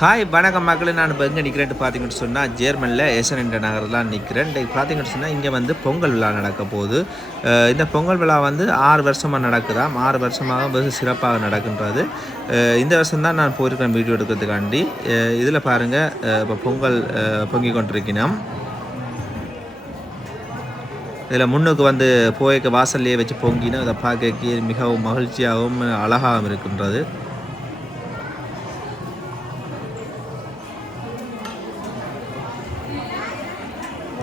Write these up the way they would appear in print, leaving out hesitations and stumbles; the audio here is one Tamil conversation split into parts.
ஹாய் வணக்கம் மக்களே, நான் இப்போ எங்கே நிற்கிறேன்ட்டு பார்த்தீங்கன்னு சொன்னால் ஜெர்மனியில் எசன் என்ற நகரில் நிற்கிறேன். இன்றைக்கு பார்த்தீங்கன்னு சொன்னால் இங்கே வந்து பொங்கல் விழா நடக்க போகுது. இந்த பொங்கல் விழா வந்து 6 வருஷமாக நடக்குதாம். 6 வருஷமாக வெகு சிறப்பாக நடக்கின்றது. இந்த வருஷம் தான் நான் போயிருக்கேன் வீடியோ எடுக்கிறதுக்காண்டி. இதில் பாருங்கள், இப்போ பொங்கல் பொங்கி கொண்டிருக்கணும். இதில் முன்னுக்கு வந்து போய்க்க வாசல்லையே வச்சு பொங்கினா அதை பார்க்க மிகவும் மகிழ்ச்சியாகவும் அழகாகவும் இருக்கின்றது.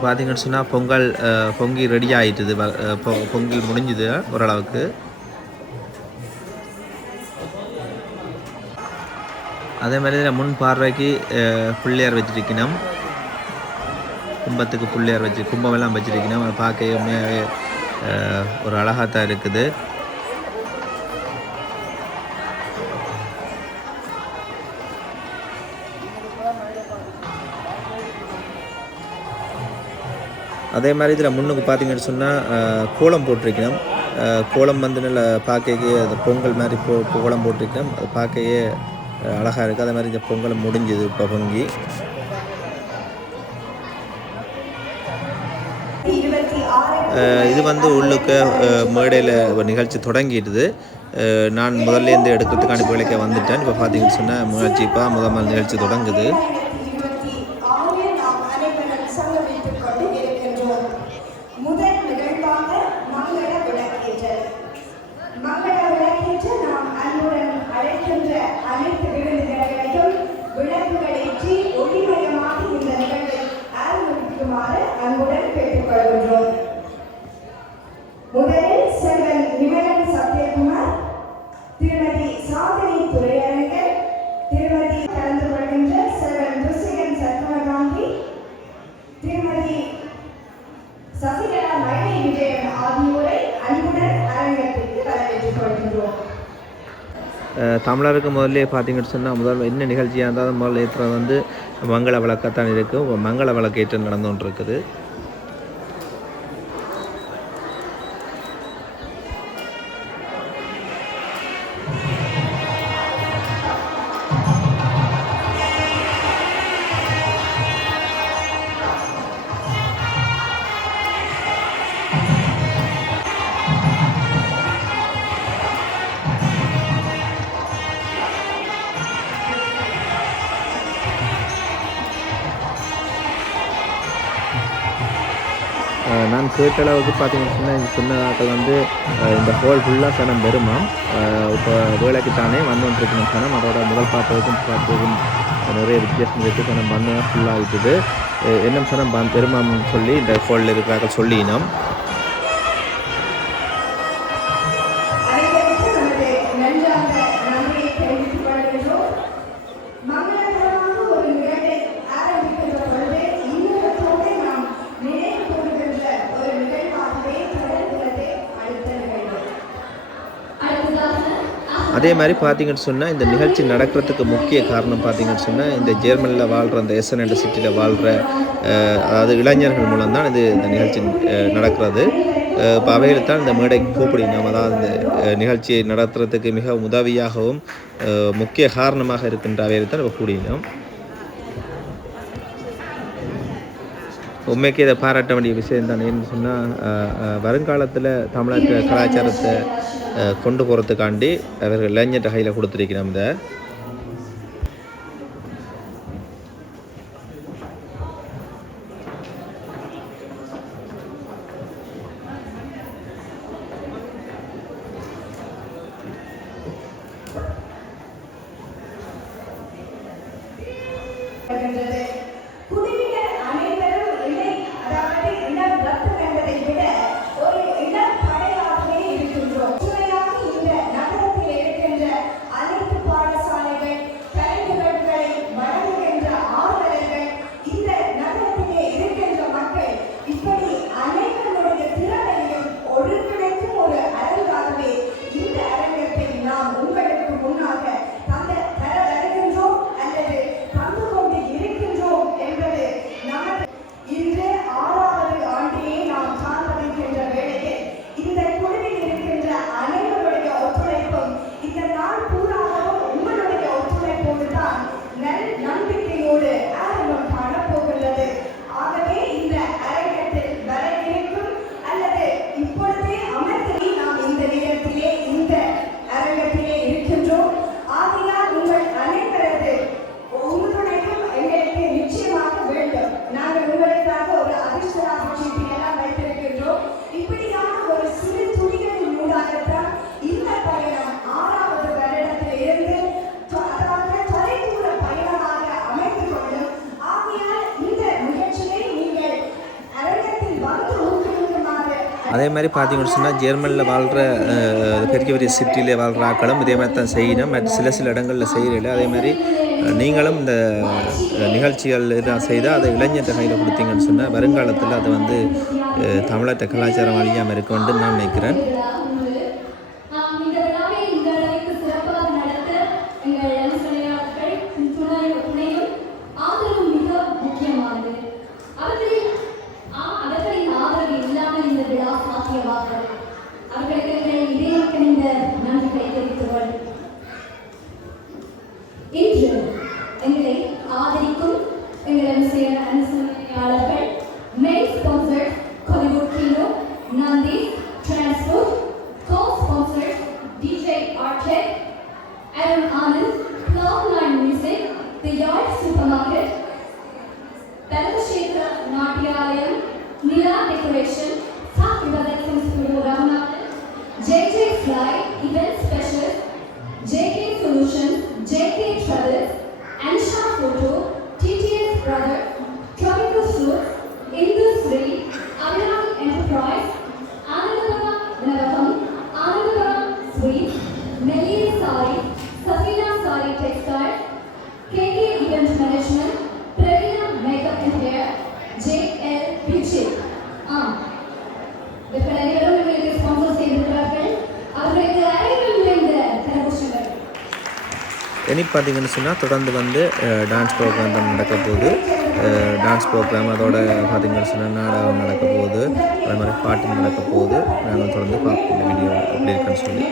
பார்த்தீங்கன்னு சொன்னால் பொங்கல் பொங்கி ரெடி ஆகிட்டுது. பொங்கல் முடிஞ்சுது ஓரளவுக்கு. அதே மாதிரி முன் பார்வைக்கு பிள்ளையார் வச்சிருக்கணும். கும்பத்துக்கு பிள்ளையார் வச்சு கும்பமெல்லாம் வச்சிருக்கணும். அதை பார்க்கவே ஒரு அழகாக தான் இருக்குது. அதே மாதிரி இதில் முன்னுக்கு பார்த்தீங்கன்னு சொன்னால் கோலம் போட்டிருக்கணும். கோலம் வந்து நல்ல பார்க்கையே அது பொங்கல் மாதிரி கோலம் போட்டிருக்கணும். அது பார்க்கையே அழகாக இருக்குது. அதே மாதிரி இந்த பொங்கல் முடிஞ்சுது இப்போ பொங்கி. இது வந்து உள்ளுக்கு மேடையில் ஒரு நிகழ்ச்சி தொடங்கிடுது. நான் முதல்லேருந்து எடுக்கிறதுக்கான வேலைக்கு வந்துட்டேன். இப்போ பார்த்தீங்கன்னு சொன்னால் முயற்சி இப்போ முதல் நிகழ்ச்சி தொடங்குது. முதலில் செல்வன் நிமலன் சத்யகுமார், திருமதி சாதனை துரையரங்கர், திருமதி கலந்து கொள்கின்ற செல்வன் துசிகன் சத்மகாந்தி, திருமதி சசிகலா மழை விஜயன் ஆகியோரை அன்புடன் அரங்கத்திற்கு வரவேற்றுக் கொள்கின்றோம். தமிழருக்கு முதல்ல பார்த்தீங்கன்னு சொன்னால் முதல்ல என்ன நிகழ்ச்சியாக இருந்தாலும் முதல்ல ஏற்றுறது வந்து மங்கள விளக்கத்தான் இருக்குது. மங்கள விளக்கேற்றம் நடந்து கொண்டு இருக்குது. நான் கேட்ட அளவுக்கு பார்த்தீங்கன்னு சொன்னால் இந்த சின்ன நாட்கள் வந்து இந்த ஹோல் ஃபுல்லாக சனம் பெருமாம். இப்போ வேலைக்கு தானே வந்துட்டுருக்கணும் சனம். அதோட முதல் பார்த்ததுக்கும் நிறைய வித்தியாசம் இருக்குது. சனம் வந்து ஃபுல்லாகிட்டுது. என்ன சனம் பெருமாம்னு சொல்லி இந்த ஹோலில் இருக்கிறார்கள் சொல்லினோம். அதே மாதிரி பார்த்தீங்கன்னு சொன்னால் இந்த நிகழ்ச்சி நடக்கிறதுக்கு முக்கிய காரணம் பார்த்தீங்கன்னு சொன்னால் இந்த ஜெர்மனியில் வாழ்கிற அந்த எசன் என்ற சிட்டியில் வாழ்கிற அதாவது இளைஞர்கள் மூலம்தான் இந்த நிகழ்ச்சி நடக்கிறது. இப்போ அவையில் தான் இந்த மேடைக்கு கூப்பிடினோம். அதாவது இந்த நிகழ்ச்சியை நடத்துறதுக்கு மிக உதவியாகவும் முக்கிய காரணமாக இருக்கின்ற அவையில் தான் நம்ம கூடினோம். உண்மைக்கு இதை பாராட்ட வேண்டிய விஷயம் தான். ஏன்னு சொன்னால் வருங்காலத்தில் தமிழக கலாச்சாரத்தை கொண்டு போகிறதுக்காண்டி அவர்கள் இளைஞர் கையில் கொடுத்துருக்கிறோம். இந்த உங்களுக்கு முன்னாக தர வருகின்றோம் அல்லது தந்து கொண்டு இருக்கின்றோம் அதே மாதிரி பார்த்தீங்கன்னு சொன்னால் ஜெர்மனியில் வாழ்கிற பெரிய பெரிய சிட்டியில் வாழ்கிற ஆக்களும் இதே மாதிரி தான் செய்யணும். சில இடங்களில் செய்கிறதில்ல. அதே மாதிரி நீங்களும் இந்த நிகழ்ச்சிகள் இதான் செய்தால் அதை இளைஞர் கையில் கொடுத்தீங்கன்னு சொன்னால் வருங்காலத்தில் அது வந்து தமிழற்ற கலாச்சாரம் அழியாமல் இருக்கும்னு நான் நினைக்கிறேன். இன்று எங்களை ஆதரிக்கும் எங்கள் அனுசரணையாளர்கள் main sponsor Hollywood Kino, Nandi, Transport, co-sponsors DJ Arctic, Aaron Anand, Cloud9 Music, The Yard Supermarket, Palakashetra Natyalayam, Nila Decoration, Sakivadaksam Studio Ramanathan, JJ Fly, Event Specialist, JK Solutions, JK Travels, Ansha Photo, TTS Brothers, Tropical Fruits, Industry, Aviram Enterprise, Anandapura Navakam, Anandapura Sweets, Melody Sari, Safina Sari Textiles, KK Event Management, Pravina Makeup and Hair, JL Pichit. இவர்கள் அனைவரும் எங்களுக்கு ஸ்பான்சர் செய்திருக்கிறார்கள். அவர்களுக்கு அனைவரும் இந்த கரகோஷங்கள். இனி பார்த்தீங்கன்னு சொன்னால் தொடர்ந்து வந்து டான்ஸ் ப்ரோக்ராம் தான் நடக்க போகுது. டான்ஸ் ப்ரோக்ராம் அதோட பார்த்தீங்கன்னு சொன்னால் நாடகம் நடக்க போகுது. அது மாதிரி பாட்டு நடக்க போகுது. நாங்கள் தொடர்ந்து பார்ப்போம் இந்த வீடியோ எப்படி இருக்குன்னு சொல்லி.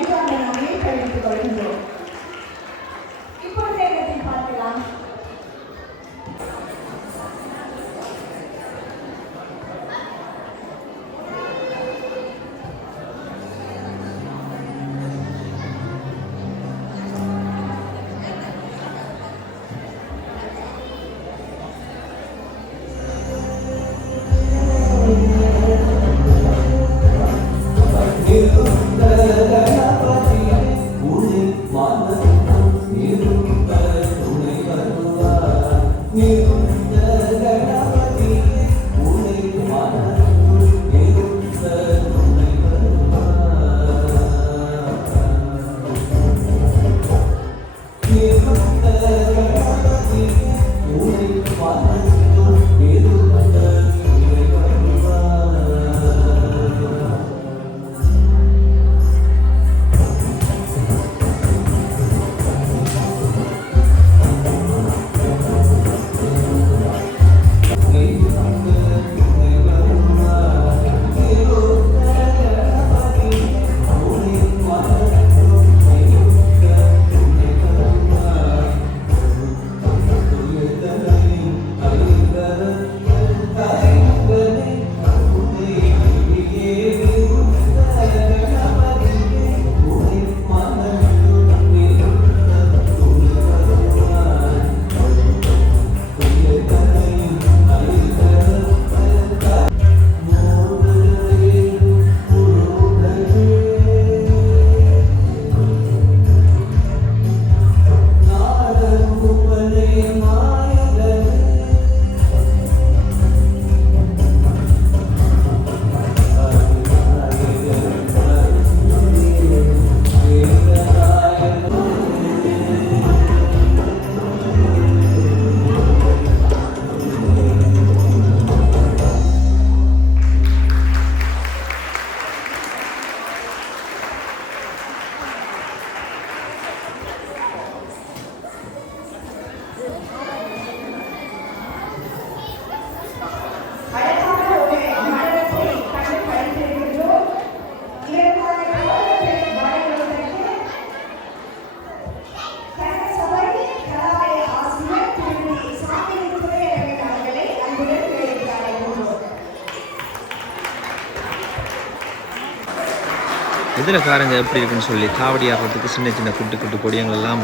இதில் காரங்க எப்படி இருக்குன்னு சொல்லி காவடி ஆடுறதுக்கு சின்ன சின்ன குட்டு குட்டு பொடியங்கள் எல்லாம்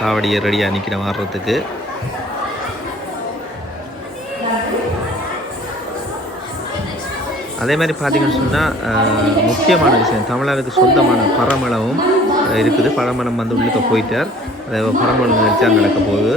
காவடியை ரெடியாக நிற்கிற ஆடுறதுக்கு. அதே மாதிரி பார்த்திங்கன்னு சொன்னால் முக்கியமான விஷயம் தமிழருக்கு சொந்தமான பரமளவும் இருக்குது. பரமளம் வந்து உள்ளுக்க போயிட்டார். அதை பரமளம் நிகழ்ச்சியாக நடக்க போகுது.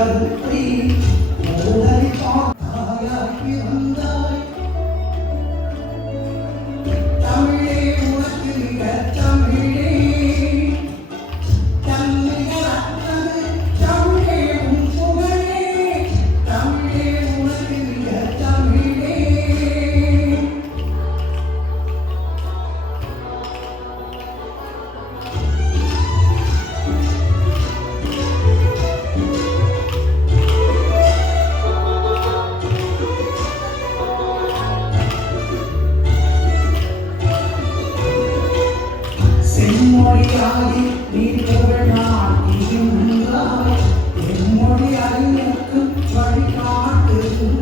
கருத்தை ஓடரி தாயாகி வந்தாய் தமிழே உனக்கு மிக தமிழே தன்னிகரற்றது தமிழே உன் புகழே தமிழே உனக்கு மிக தமிழே செம்மொழியாகி நீ புகழ் நாட்டியுந்தாய் எம்மொழி அறிஞருக்கு வழிகாட்டுகின்றாய்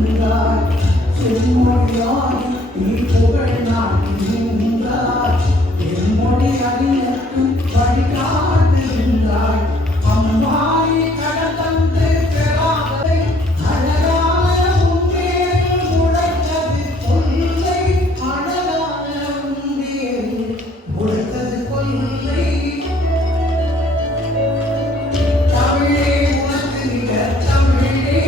செம்மொழியாகி நீ புகழ் நாட்டியுந்தாய் எம்மொழி அறிஞருக்கு வழிகாட்டுகின்றாய் அம்மாயி கடத்தந்து பெறாததை அழகான உன்னேரில் முளைத்தது கொல்லை அழகான உன்னேரில் முளைத்தது கொல்லை தமிழே உனக்கு மிக தமிழே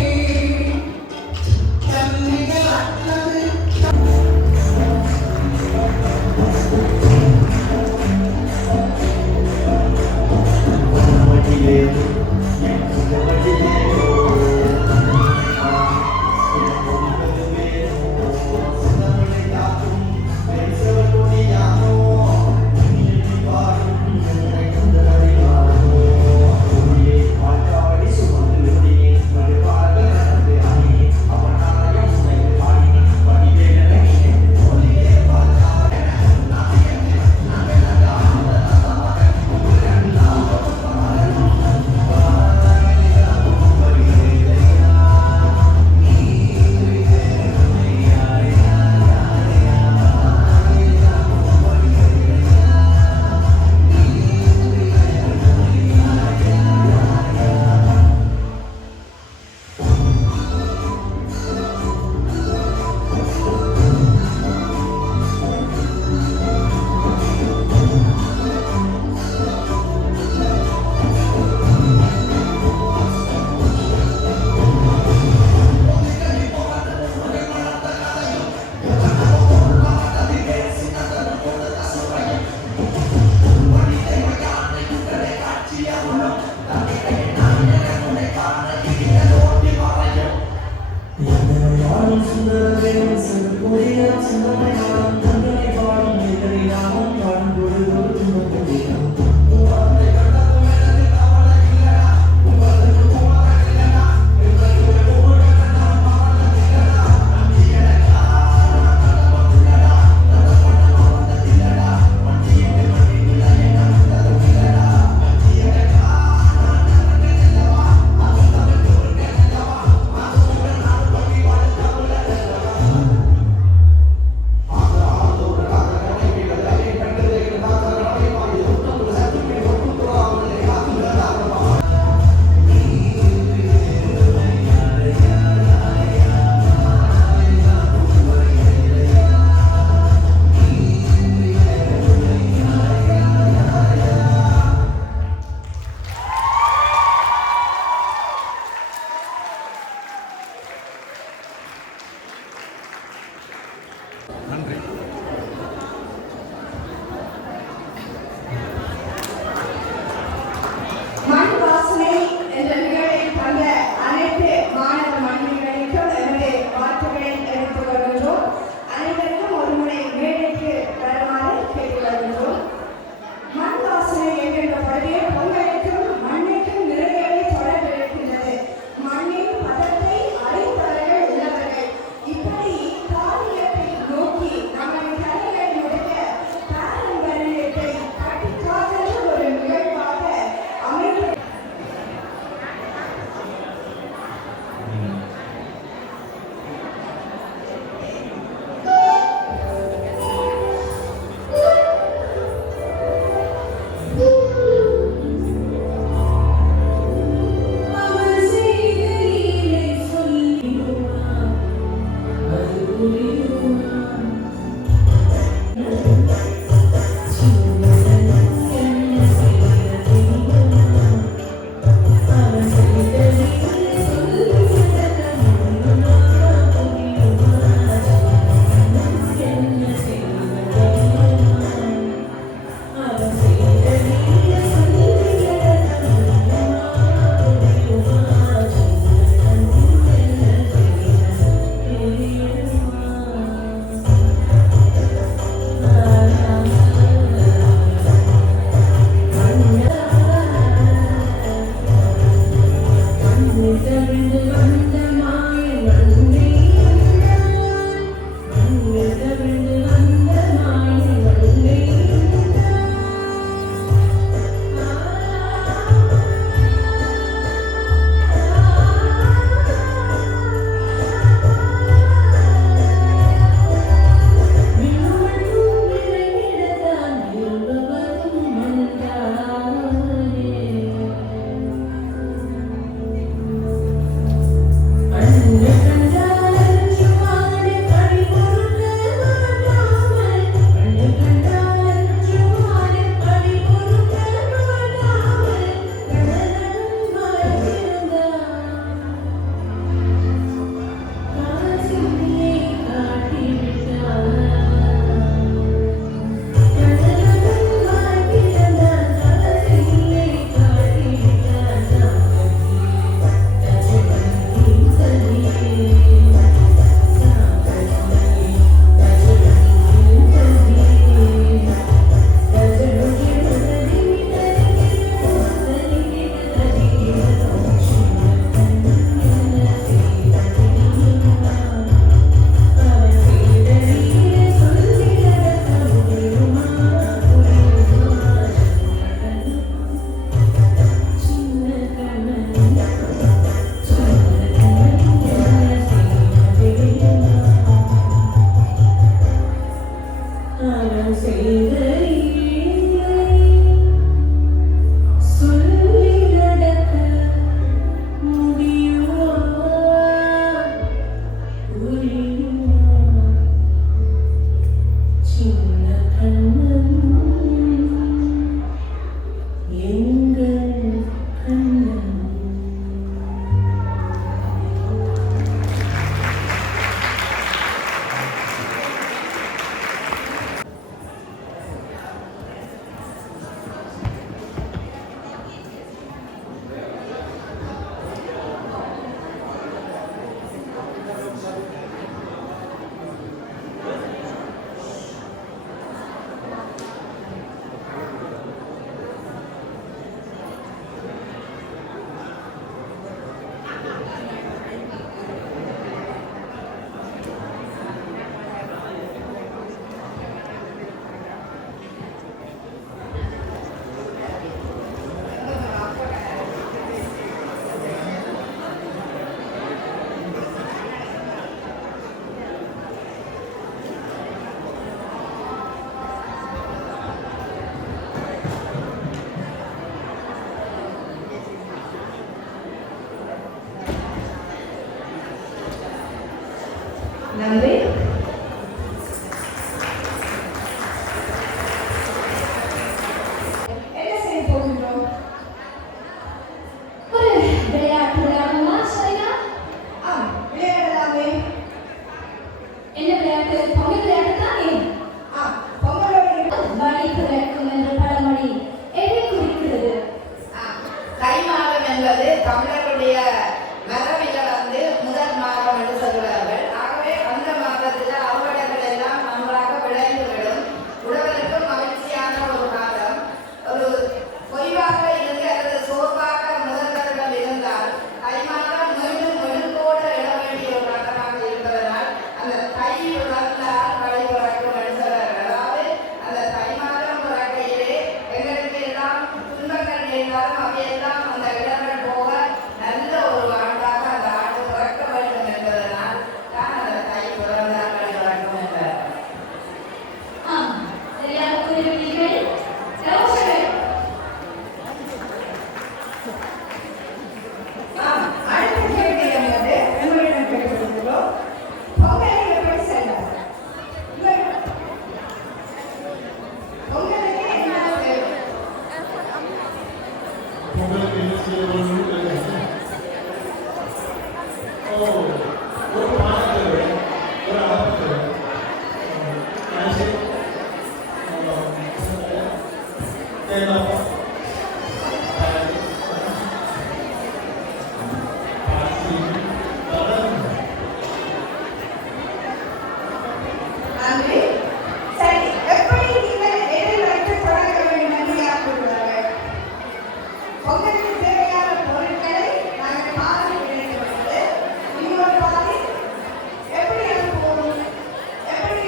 தன்னிகரற்றது என்பது தமிழர்களுடைய மரபில முதல் மாதம் என்று சொல்கிறார்கள். ஆகவே அந்த மாதத்தில் அறுவடைகள் எல்லாம் நன்றாக விளைந்துவிடும். உழவருக்கு மகிழ்ச்சியான ஒரு காலம். ஒரு பொய்வாக இருந்து அல்லது சோர்வாக முதல்வர்கள் இருந்தால் தை மாதம் மீண்டும் மெழுகோடு இட வேண்டிய ஒரு காலமாக இருப்பதனால் அந்த தை உணர்ந்தால் வழி உறக்கும் என்று சொல்கிறார்கள். அதாவது அந்த தை மாதம் உறக்கையிலே எங்களுக்கு எல்லாம் துன்பங்கள் நேர்ந்தாலும் அவையெல்லாம் அந்த இடங்கள் போக நல்ல ஒரு ஆண்டாக அந்த ஆண்டு பிறக்க வேண்டும் என்பதனால் தான் அந்த தை பிறந்தால் வழி உறக்கும் என்றார்கள். ஆம், சரியாக கூறிவிட்டீர்கள். ரோஷன், அடுத்த கேள்வி என்பது உங்களிடம் கேட்கிறோம். பொங்கலை எப்படி செய்வார்? உங்களுக்கு என்ன தேவை? உங்களுக்கு என்ன செய்ய வேண்டும் என்று ஒரு பாடத்தில் ஒரு அளவுக்கு நன்றி. சரி, எப்படி நீங்கள் எதை வைத்து தொடங்க வேண்டும் என்று யார் கூறுவார்கள்? பொங்கலுக்கு தேவையான பொருட்களை நாங்கள் பாதி கிடைக்கிறது. இன்னொரு பாதி எப்படி அனுப்புவோம்? எப்படி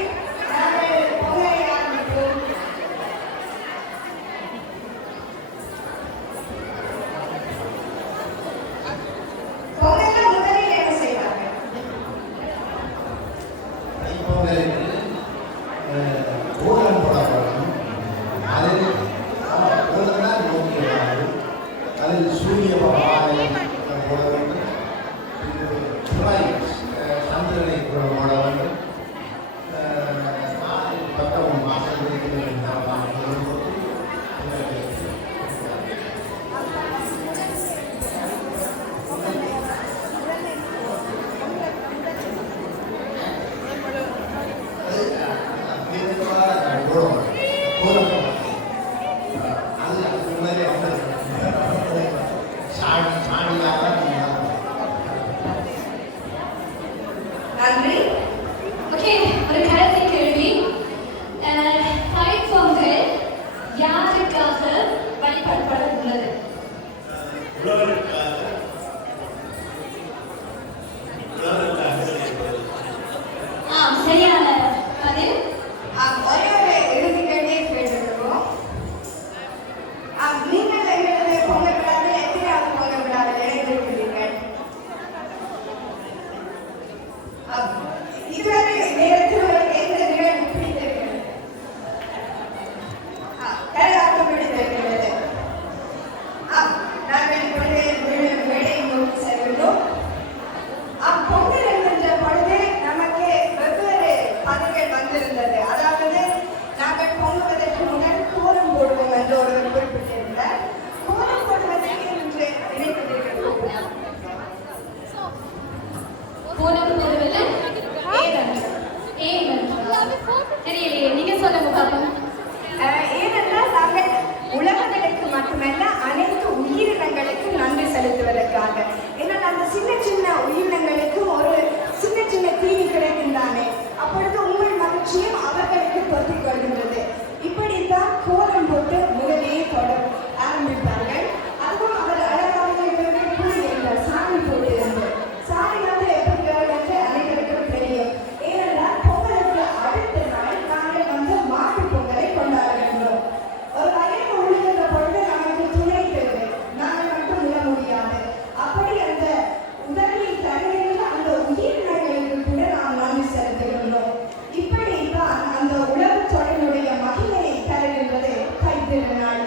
நாங்கள் பொங்கலை ஆரம்பிப்போம்? பொங்கலுக்கு முதலில் என்ன செய்வார்கள்? தைப்பொங்கலுக்கு கோலம் போடப்படும். அதில் கோலம் தான் முக்கியமானது. அதில் சூரிய பகவானை போட வேண்டும். துறை சந்திரனை போட வேண்டும். 19 மாதங்களுக்கு நன்றி. ஓகே, ஒரு கடைசி கேள்வி. தைப்பொங்கல் யாருக்காக வழிபடப்பட உள்ளது? ஆம், சரியான பதில். ஒரே ஒரு இறுதி கேள்வியை கேட்டிருக்கிறோம். நீங்கள் எங்களுடைய பொங்கல் விழாவில் எத்தனையாவது பொங்கல் விழாவில் இணைந்திருக்கிறீர்கள்? இதுவரை நேரத்தில் உங்களுக்கு எந்த நிகழ்வு பிடித்திருக்கிறது? கரகாட்டம் பிடித்திருக்கிறது. நாங்கள் இப்பொழுது மேடை நோக்கி செல்கிறோம். பொங்கல் என்கின்ற பொழுது நமக்கு வெவ்வேறு பதில்கள் வந்திருந்தது. அதாவது நாங்கள் பொங்குவதற்கு முன்னர் கோலம் போடுவோம் என்று ஒருவர் குறிப்பிட்டிருந்தார். கோலம் போடுவதற்கு என்று நினைக்கிறீர்கள்? கோலம் போடுவது தெரியலையே, நீங்க சொல்லுங்க பாப்போம். ஏனென்றால் நாங்கள் உழவர்களுக்கு மட்டுமல்ல அனைத்து உயிரினங்களுக்கும் நன்றி செலுத்துவதற்காக. ஏன்னால் அந்த சின்ன சின்ன உயிரினங்களுக்கும் ஒரு சின்ன சின்ன தீனி கிடைக்கின்றானே, அப்பொழுது உங்கள் மகிழ்ச்சியும் அவர்களுக்கு தொத்திக் கொள்கின்றது. இப்படித்தான் கோலம் போட்டு முதலிலே ஆரம்பிப்பார்கள். அதுவும் அவர் அழகாக புலி என்றார், சாமி போட்டிருந்து. சாமி எப்படி என்று அனைவருக்கும் தெரியும். ஏனென்றால் பொங்கலுக்கு அடுத்த நாள் நாங்கள் மாட்டு பொங்கலை கொண்டாடுகின்றோம். ஒரு வயலுக்கு உள்ளிருந்த பொழுது நமக்கு துணை தேவை, நாங்கள் மட்டும் உள்ள முடியாது. அப்படி அந்த உதவியை தருகின்ற அந்த உயிரினங்களுக்கு கூட நாம் நன்றி செலுத்துகின்றோம். இப்படித்தான் அந்த உழவு தொழிலுடைய மகிமையை தருகின்றது தைத்திருநாள்.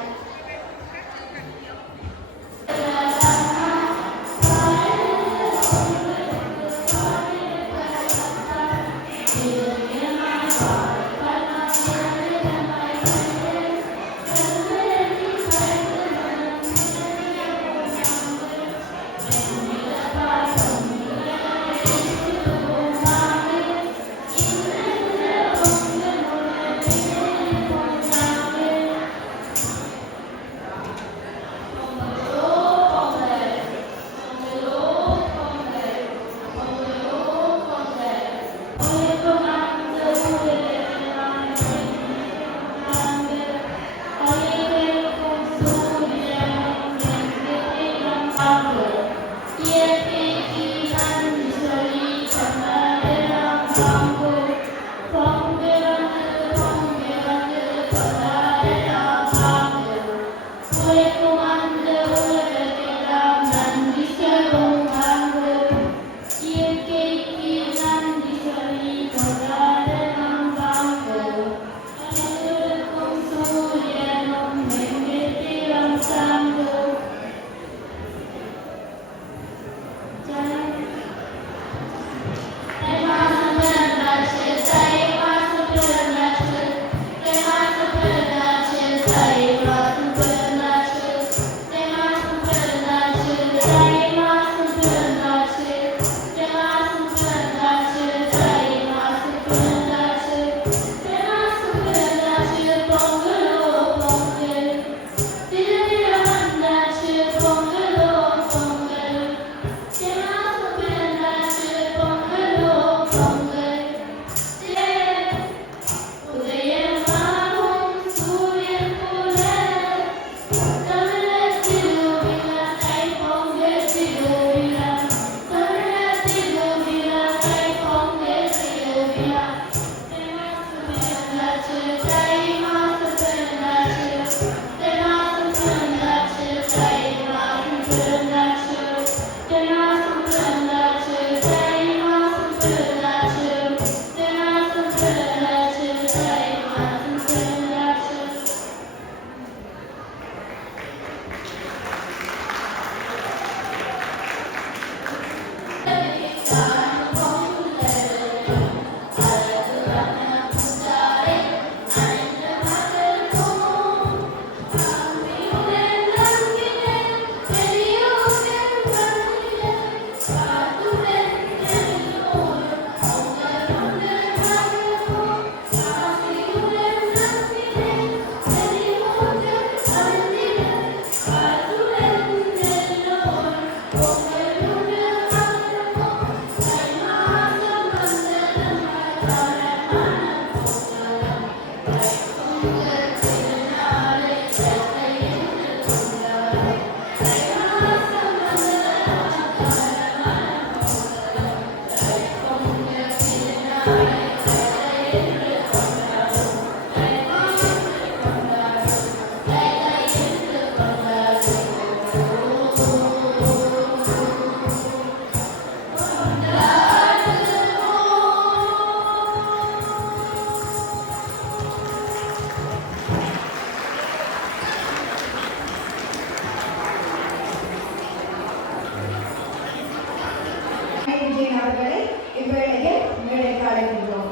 விஜயன் அவர்களை இவ்வேளையில் மேடைக்கு அழைக்கின்றோம்.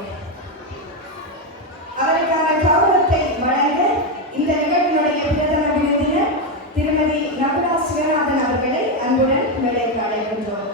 அவருக்கான கௌரவத்தை வழங்க இந்த நிகழ்ச்சியுடைய பிரதம விருந்தினர் திருமதி நபரா சிவநாதன் அவர்களை அன்புடன் மேடைக்கு அழைக்கின்றோம்.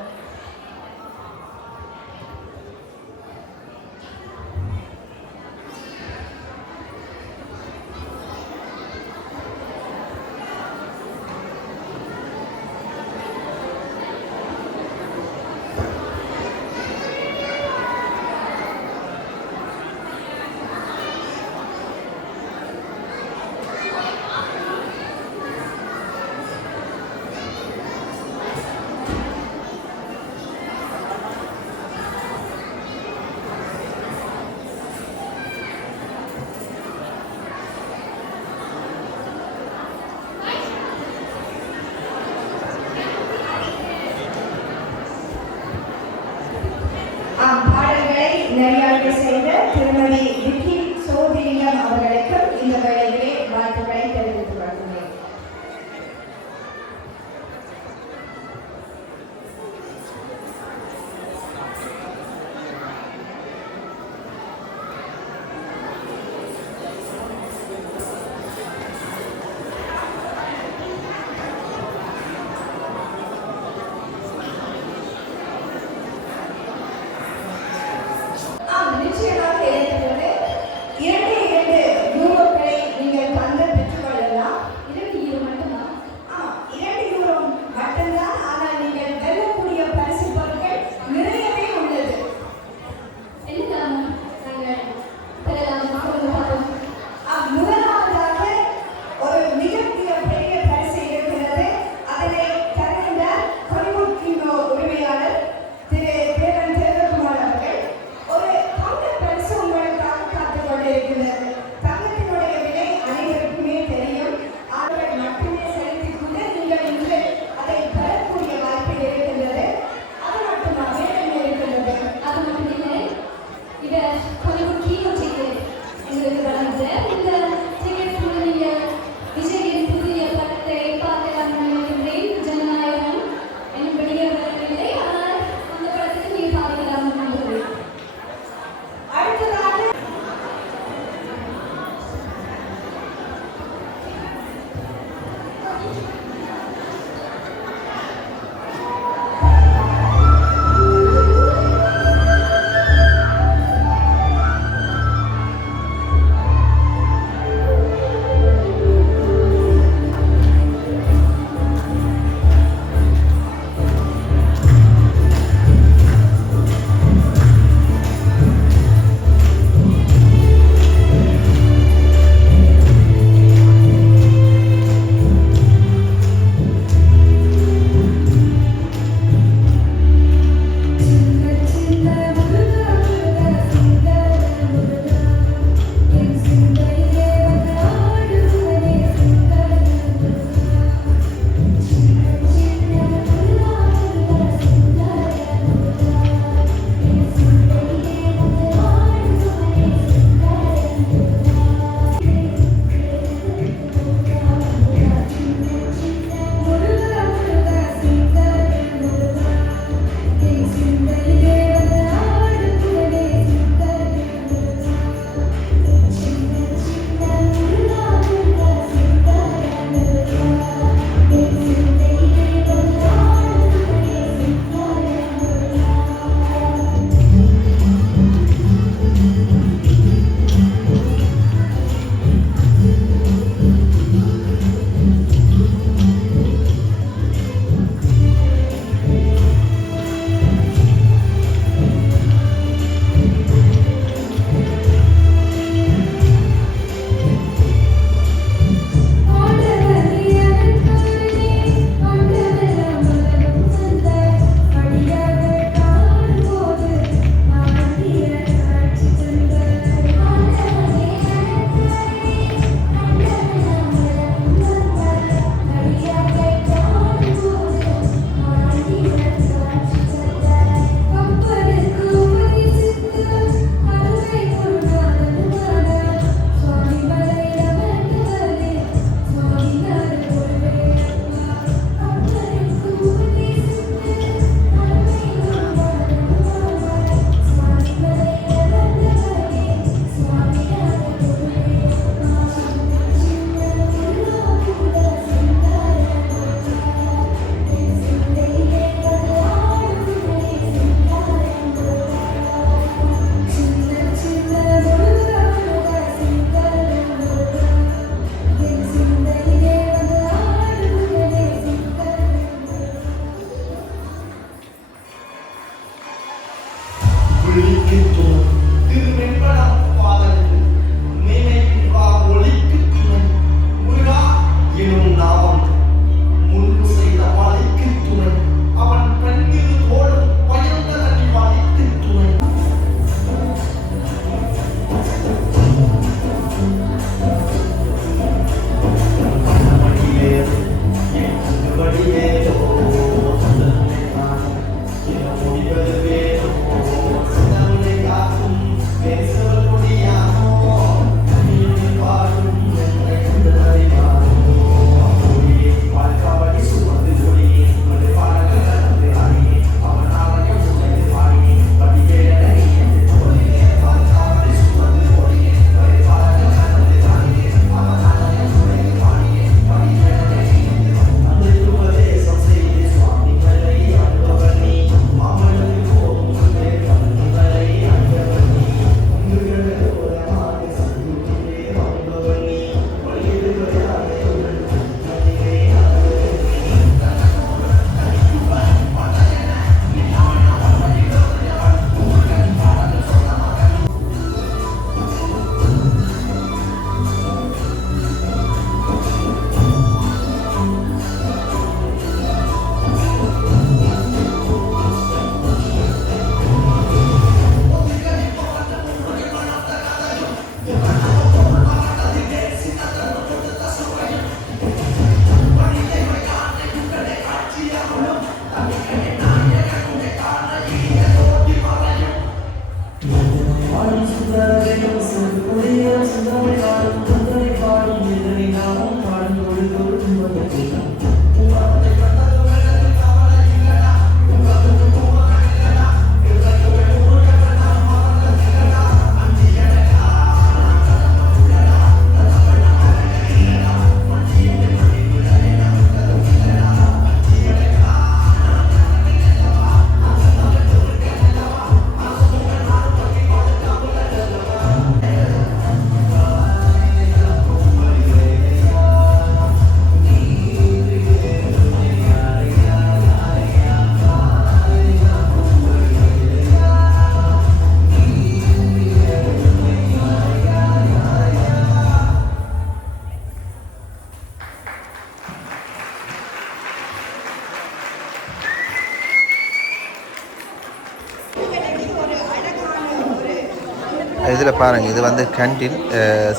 இதில் பாருங்கள், இது வந்து கேன்டீன்,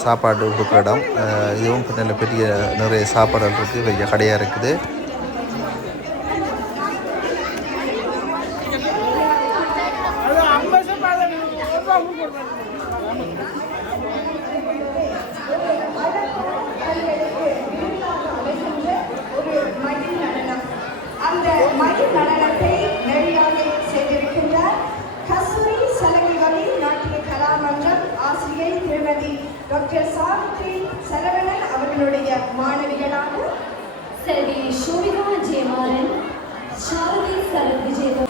சாப்பாடு கொடுக்குற இடம். இதுவும் நல்ல பெரிய நிறைய சாப்பாடுகள் இருக்குது, பெரிய கடையாக இருக்குது. ஒரு மயில் நடனம். அந்த மயில் நடனத்தை நெறியாக செய்திருக்கின்றார் கஸ்தூரி சலகிவலி நாட்டிய கலாமன்றம் ஆசிரியை திருமதி டாக்டர் சாவித்ரி சரவணன் அவர்களுடைய மாணவிகளான செல்வி ஷோபிகா ஜெயமாறன், சாரதி சரத் விஜய்.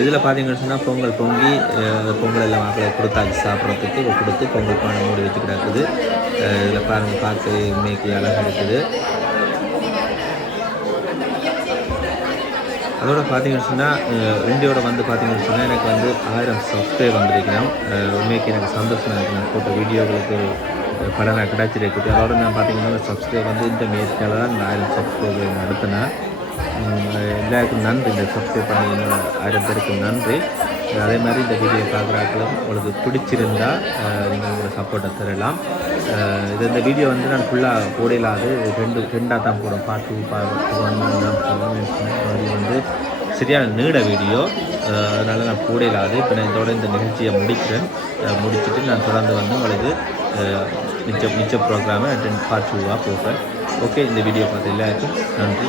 இதில் பார்த்தீங்கன்னு சொன்னால் பொங்கல் பொங்கி பொங்கல் எல்லாம் மாப்பிள்ளை கொடுத்தாச்சு சாப்பிட்றதுக்கு கொடுத்து பொங்கல் பானை மூடி வச்சு கிடக்குது. இதில் பாருங்கள் பார்த்து இன்னைக்கு அழகாக இருக்குது. அதோட பார்த்தீங்கன்னு சொன்னால் இந்தியோட வந்து பார்த்தீங்கன்னு சொன்னால் எனக்கு வந்து 1000 சப்ஸ்கிரைப் வந்திருக்கிறேன். உண்மைக்கு எனக்கு சந்தோஷமாக இருக்குது. நான் போட்ட வீடியோகளுக்கு பலனாக கிடச்சிருக்குது. அதோட நான் பார்த்தீங்கன்னா சப்ஸ்கிரைப் வந்து இந்த முயற்சியால் தான் நான் 1000 சப்ஸ்கிரைப் நடத்தினேன். எல்லாருக்கும் நன்றி. இந்த சப்ஸ்கிரைப் பண்ணி 1000 பேருக்கு நன்றி. அதே மாதிரி இந்த வீடியோ பார்க்குறாக்களும் உங்களுக்கு பிடிச்சிருந்தா நீங்கள் உங்களோட சப்போர்ட்டை தரலாம். இந்த வீடியோ வந்து நான் ஃபுல்லாக போடலாது ரெண்டாக தான் போடும். பார்ட் 2 பார்ட் 1 வந்து சரியான நீட வீடியோ, அதனால் நான் போடலாது. இப்போ நான் இதோட இந்த நிகழ்ச்சியை முடிச்சுட்டு நான் தொடர்ந்து வந்து உங்களுக்கு மிச்ச ப்ரோக்ராமை பார்ட் 2 போகிறேன். ஓகே, இந்த வீடியோ பார்த்து எல்லாருக்கும் நன்றி.